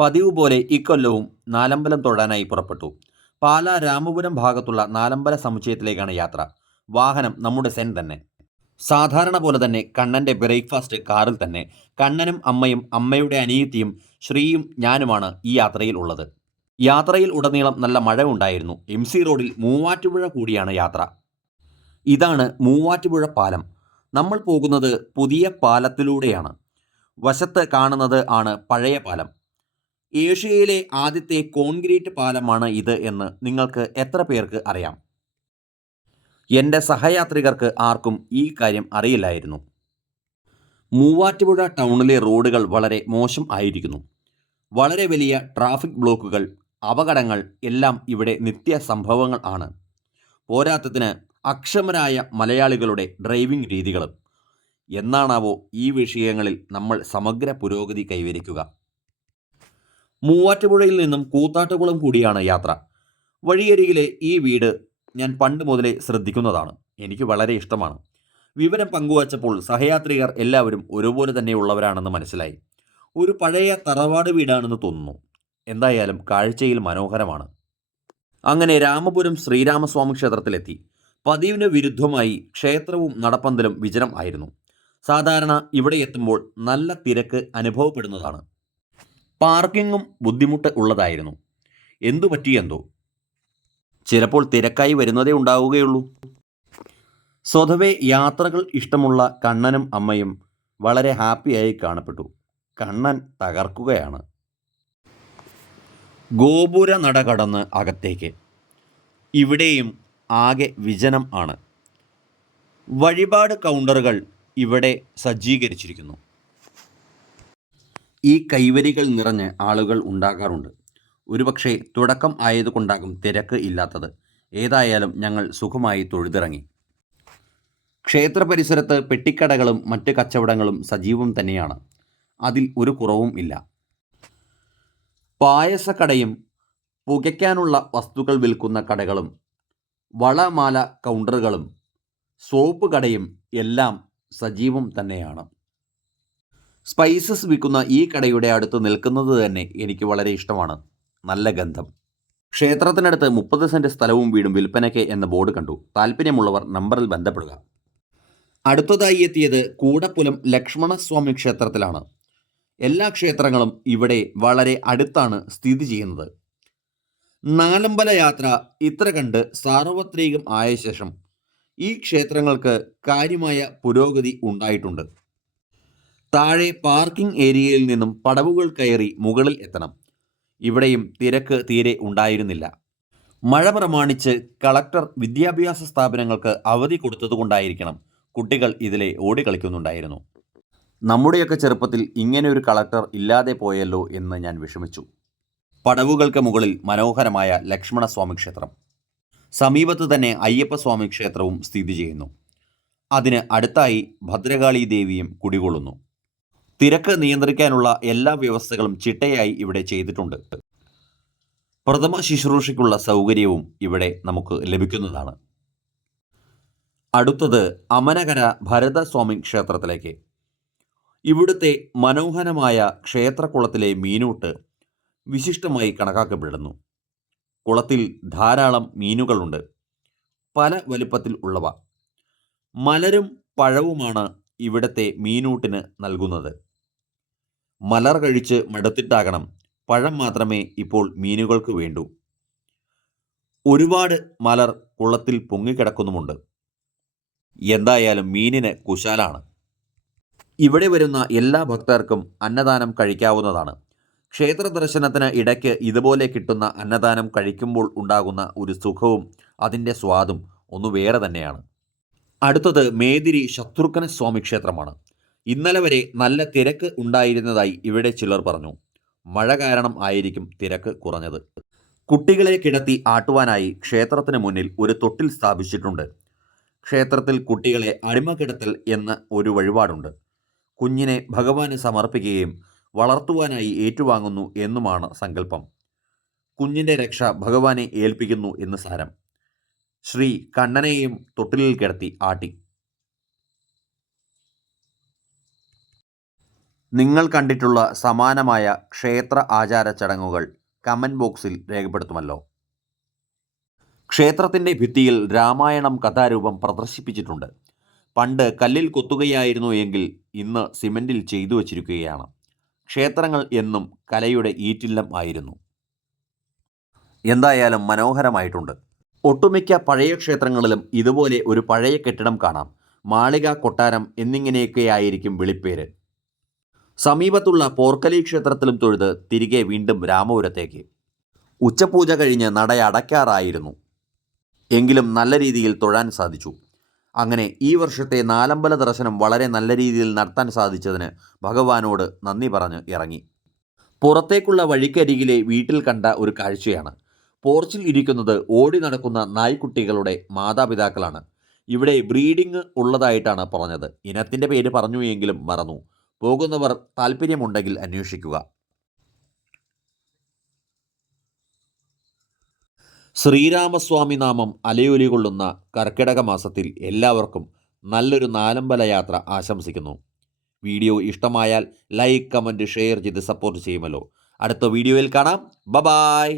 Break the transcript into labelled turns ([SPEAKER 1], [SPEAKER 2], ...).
[SPEAKER 1] പതിവ് പോലെ ഇക്കൊല്ലവും നാലമ്പലം തൊഴാനായി പുറപ്പെട്ടു. പാലാ രാമപുരം ഭാഗത്തുള്ള നാലമ്പല സമുച്ചയത്തിലേക്കാണ് യാത്ര. വാഹനം നമ്മുടെ സെൻ തന്നെ. സാധാരണ പോലെ തന്നെ കണ്ണന്റെ ബ്രേക്ക്ഫാസ്റ്റ് കാറിൽ തന്നെ കണ്ണനും അമ്മയും അമ്മയുടെ അനിയത്തിയും ശ്രീയും ഞാനുമാണ് ഈ യാത്രയിൽ ഉള്ളത്. യാത്രയിൽ ഉടനീളം നല്ല മഴ ഉണ്ടായിരുന്നു. എം സി റോഡിൽ മൂവാറ്റുപുഴ കൂടിയാണ് യാത്ര. ഇതാണ് മൂവാറ്റുപുഴ പാലം. നമ്മൾ പോകുന്നത് പുതിയ പാലത്തിലൂടെയാണ്. വശത്ത് കാണുന്നത് ആണ് പഴയ പാലം. ഏഷ്യയിലെ ആദ്യത്തെ കോൺക്രീറ്റ് പാലമാണ് ഇത് എന്ന് നിങ്ങൾക്ക് എത്ര പേർക്ക് അറിയാം? എന്റെ സഹയാത്രികർക്ക് ആർക്കും ഈ കാര്യം അറിയില്ലായിരുന്നു. മൂവാറ്റുപുഴ ടൗണിലെ റോഡുകൾ വളരെ മോശം ആയിരിക്കുന്നു. വളരെ വലിയ ട്രാഫിക് ബ്ലോക്കുകൾ അപകടങ്ങൾ എല്ലാം ഇവിടെ നിത്യ സംഭവങ്ങൾ ആണ്. പോരാത്തതിന് അക്ഷമരായ മലയാളികളുടെ ഡ്രൈവിംഗ് രീതികളും. എന്നാണാവോ ഈ വിഷയങ്ങളിൽ നമ്മൾ സമഗ്ര പുരോഗതി കൈവരിക്കുക? മൂവാറ്റുപുഴയിൽ നിന്നും കൂത്താട്ടുകുളം കൂടിയാണ് യാത്ര. വഴിയരികിലെ ഈ വീട് ഞാൻ പണ്ട് മുതലേ ശ്രദ്ധിക്കുന്നതാണ്. എനിക്ക് വളരെ ഇഷ്ടമാണ്. വിവരം പങ്കുവച്ചപ്പോൾ സഹയാത്രികർ എല്ലാവരും ഒരുപോലെ തന്നെയുള്ളവരാണെന്ന് മനസ്സിലായി. ഒരു പഴയ തറവാട് വീടാണെന്ന് തോന്നുന്നു. എന്തായാലും കാഴ്ചയിൽ മനോഹരമാണ്. അങ്ങനെ രാമപുരം ശ്രീരാമസ്വാമി ക്ഷേത്രത്തിലെത്തി. പതിവിന് വിരുദ്ധമായി ക്ഷേത്രവും നടപ്പന്തലും വിജനം ആയിരുന്നു. സാധാരണ ഇവിടെ എത്തുമ്പോൾ നല്ല തിരക്ക് അനുഭവപ്പെടുന്നതാണ്. പാർക്കിങ്ങും ബുദ്ധിമുട്ട് ഉള്ളതായിരുന്നു. എന്തു പറ്റിയെന്തോ ചിലപ്പോൾ തിരക്കായി വരുന്നതേ ഉണ്ടാവുകയുള്ളൂ. സ്വതവേ യാത്രകൾ ഇഷ്ടമുള്ള കണ്ണനും അമ്മയും വളരെ ഹാപ്പിയായി കാണപ്പെട്ടു. കണ്ണൻ തകർക്കുകയാണ്. ഗോപുര നട കടന്ന് അകത്തേക്ക്. ഇവിടെയും ആകെ വിജനം ആണ്. വഴിപാട് കൗണ്ടറുകൾ ഇവിടെ സജ്ജീകരിച്ചിരിക്കുന്നു. ഈ കൈവരികൾ നിറഞ്ഞ് ആളുകൾ ഉണ്ടാകാറുണ്ട്. ഒരുപക്ഷെ തുടക്കം ആയതുകൊണ്ടാകും തിരക്ക് ഇല്ലാത്തത്. ഏതായാലും ഞങ്ങൾ സുഖമായി തൊഴുതിറങ്ങി. ക്ഷേത്ര പരിസരത്ത് പെട്ടിക്കടകളും മറ്റ് കച്ചവടങ്ങളും സജീവം തന്നെയാണ്. അതിൽ ഒരു കുറവും ഇല്ല. പായസക്കടയും പുകയ്ക്കാനുള്ള വസ്തുക്കൾ വിൽക്കുന്ന കടകളും വളമാല കൗണ്ടറുകളും സോപ്പ് കടയും എല്ലാം സജീവം തന്നെയാണ്. സ്പൈസസ് വിൽക്കുന്ന ഈ കടയുടെ അടുത്ത് നിൽക്കുന്നത് തന്നെ എനിക്ക് വളരെ ഇഷ്ടമാണ്. നല്ല ഗന്ധം. ക്ഷേത്രത്തിനടുത്ത് മുപ്പത് സെന്റ് സ്ഥലവും വീടും വിൽപ്പനയ്ക്ക് എന്ന ബോർഡ് കണ്ടു. താല്പര്യമുള്ളവർ നമ്പറിൽ ബന്ധപ്പെടുക. അടുത്തതായി എത്തിയത് കൂടപ്പുലം ലക്ഷ്മണസ്വാമി ക്ഷേത്രത്തിലാണ്. എല്ലാ ക്ഷേത്രങ്ങളും ഇവിടെ വളരെ അടുത്താണ് സ്ഥിതി ചെയ്യുന്നത്. നാലമ്പല യാത്ര ഇത്ര കണ്ട് സാർവത്രികം ആയ ശേഷം ഈ ക്ഷേത്രങ്ങൾക്ക് കാര്യമായ പുരോഗതി ഉണ്ടായിട്ടുണ്ട്. താഴെ പാർക്കിംഗ് ഏരിയയിൽ നിന്നും പടവുകൾ കയറി മുകളിൽ എത്തണം. ഇവിടെയും തിരക്ക് തീരെ ഉണ്ടായിരുന്നില്ല. മഴ പ്രമാണിച്ച് കളക്ടർ വിദ്യാഭ്യാസ സ്ഥാപനങ്ങൾക്ക് അവധി കൊടുത്തതുകൊണ്ടായിരിക്കണം കുട്ടികൾ ഇതിലെ ഓടിക്കളിക്കുന്നുണ്ടായിരുന്നു നമ്മുടെയൊക്കെ ചെറുപ്പത്തിൽ ഇങ്ങനെ ഒരു കളക്ടർ ഇല്ലാതെ പോയല്ലോ എന്ന് ഞാൻ വിഷമിച്ചു. പടവുകൾക്ക് മുകളിൽ മനോഹരമായ ലക്ഷ്മണസ്വാമി ക്ഷേത്രം. സമീപത്ത് തന്നെ അയ്യപ്പസ്വാമി ക്ഷേത്രവും സ്ഥിതി ചെയ്യുന്നു. അതിന് അടുത്തായി ഭദ്രകാളി ദേവിയും കുടികൊള്ളുന്നു. തിരക്ക് നിയന്ത്രിക്കാനുള്ള എല്ലാ വ്യവസ്ഥകളും ചിട്ടയായി ഇവിടെ ചെയ്തിട്ടുണ്ട്. പ്രഥമ ശുശ്രൂഷയ്ക്കുള്ള സൗകര്യവും ഇവിടെ നമുക്ക് ലഭിക്കുന്നതാണ്. അടുത്തത് അമനകര ഭരതസ്വാമി ക്ഷേത്രത്തിലേക്ക്. ഇവിടുത്തെ മനോഹരമായ ക്ഷേത്രക്കുളത്തിലെ മീനൂട്ട് വിശിഷ്ടമായി കണക്കാക്കപ്പെടുന്നു. കുളത്തിൽ ധാരാളം മീനുകളുണ്ട്. പല വലുപ്പത്തിൽ ഉള്ളവ. മലരും പഴവുമാണ് ഇവിടത്തെ മീനൂട്ടിന് നൽകുന്നത്. മലർ കഴിച്ച് മടുത്തിട്ടാകണം പഴം മാത്രമേ ഇപ്പോൾ മീനുകൾക്ക് വേണ്ടൂ. ഒരുപാട് മലർ കുളത്തിൽ പൊങ്ങിക്കിടക്കുന്നുമുണ്ട്. എന്തായാലും മീനിന് കുശാലാണ്. ഇവിടെ വരുന്ന എല്ലാ ഭക്തർക്കും അന്നദാനം കഴിക്കാവുന്നതാണ്. ക്ഷേത്ര ദർശനത്തിന് ഇടയ്ക്ക് ഇതുപോലെ കിട്ടുന്ന അന്നദാനം കഴിക്കുമ്പോൾ ഉണ്ടാകുന്ന ഒരു സുഖവും അതിന്റെ സ്വാദും ഒന്ന് വേറെ തന്നെയാണ്. അടുത്തത് മേതിരി ശത്രുഘ്ന സ്വാമി ക്ഷേത്രമാണ്. ഇന്നലെ വരെ നല്ല തിരക്ക് ഉണ്ടായിരുന്നതായി ഇവിടെ ചിലർ പറഞ്ഞു. മഴ കാരണം ആയിരിക്കും തിരക്ക് കുറഞ്ഞത്. കുട്ടികളെ കിടത്തി ആട്ടുവാനായി ക്ഷേത്രത്തിന് മുന്നിൽ ഒരു തൊട്ടിൽ സ്ഥാപിച്ചിട്ടുണ്ട്. ക്ഷേത്രത്തിൽ കുട്ടികളെ അടിമക്കിടത്തൽ എന്ന ഒരു വഴിപാടുണ്ട്. കുഞ്ഞിനെ ഭഗവാന് സമർപ്പിക്കുകയും വളർത്തുവാനായി ഏറ്റുവാങ്ങുന്നു എന്നുമാണ് സങ്കല്പം. കുഞ്ഞിന്റെ രക്ഷ ഭഗവാനെ ഏൽപ്പിക്കുന്നു എന്ന് സാരം. ശ്രീ കണ്ണനെയും തൊട്ടിലിൽ കിടത്തി ആട്ടി. നിങ്ങൾ കണ്ടിട്ടുള്ള സമാനമായ ക്ഷേത്ര ആചാര ചടങ്ങുകൾ കമന്റ് ബോക്സിൽ രേഖപ്പെടുത്തുമല്ലോ. ക്ഷേത്രത്തിന്റെ ഭിത്തിയിൽ രാമായണം കഥാരൂപം പ്രദർശിപ്പിച്ചിട്ടുണ്ട്. പണ്ട് കല്ലിൽ കൊത്തുകയായിരുന്നു എങ്കിൽ ഇന്ന് സിമെന്റിൽ ചെയ്തു വച്ചിരിക്കുകയാണ്. ക്ഷേത്രങ്ങൾ എന്നും കലയുടെ ഈറ്റില്ലം ആയിരുന്നു. എന്തായാലും മനോഹരമായിട്ടുണ്ട്. ഒട്ടുമിക്ക പഴയ ക്ഷേത്രങ്ങളിലും ഇതുപോലെ ഒരു പഴയ കെട്ടിടം കാണാം. മാളിക കൊട്ടാരം എന്നിങ്ങനെയൊക്കെയായിരിക്കും വിളിപ്പേര്. സമീപത്തുള്ള പോർക്കലി ക്ഷേത്രത്തിലും തൊഴുത് തിരികെ വീണ്ടും രാമപുരത്തേക്ക്. ഉച്ചപൂജ കഴിഞ്ഞ് നട അടയ്ക്കാറായിരുന്നു. എങ്കിലും നല്ല രീതിയിൽ തൊഴാൻ സാധിച്ചു. അങ്ങനെ ഈ വർഷത്തെ നാലമ്പല ദർശനം വളരെ നല്ല രീതിയിൽ നടത്താൻ സാധിച്ചതിന് ഭഗവാനോട് നന്ദി പറഞ്ഞ് ഇറങ്ങി. പുറത്തേക്കുള്ള വഴിക്കരികിലെ വീട്ടിൽ കണ്ട ഒരു കാഴ്ചയാണ്. പോർച്ചിൽ ഇരിക്കുന്നത് ഓടി നടക്കുന്ന നായ്ക്കുട്ടികളുടെ മാതാപിതാക്കളാണ്. ഇവിടെ ബ്രീഡിംഗ് ഉള്ളതായിട്ടാണ് പറഞ്ഞത്. ഇനത്തിന്റെ പേര് പറഞ്ഞു എങ്കിലും മറന്നു. പോകുന്നവർ താൽപ്പര്യമുണ്ടെങ്കിൽ അന്വേഷിക്കുക. ശ്രീരാമസ്വാമി നാമം അലയൊലി കൊള്ളുന്ന കർക്കിടക മാസത്തിൽ എല്ലാവർക്കും നല്ലൊരു നാലമ്പല യാത്ര ആശംസിക്കുന്നു. വീഡിയോ ഇഷ്ടമായാൽ ലൈക്ക് കമന്റ് ഷെയർ ചെയ്ത് സപ്പോർട്ട് ചെയ്യുമല്ലോ. അടുത്ത വീഡിയോയിൽ കാണാം. ബ ബായ്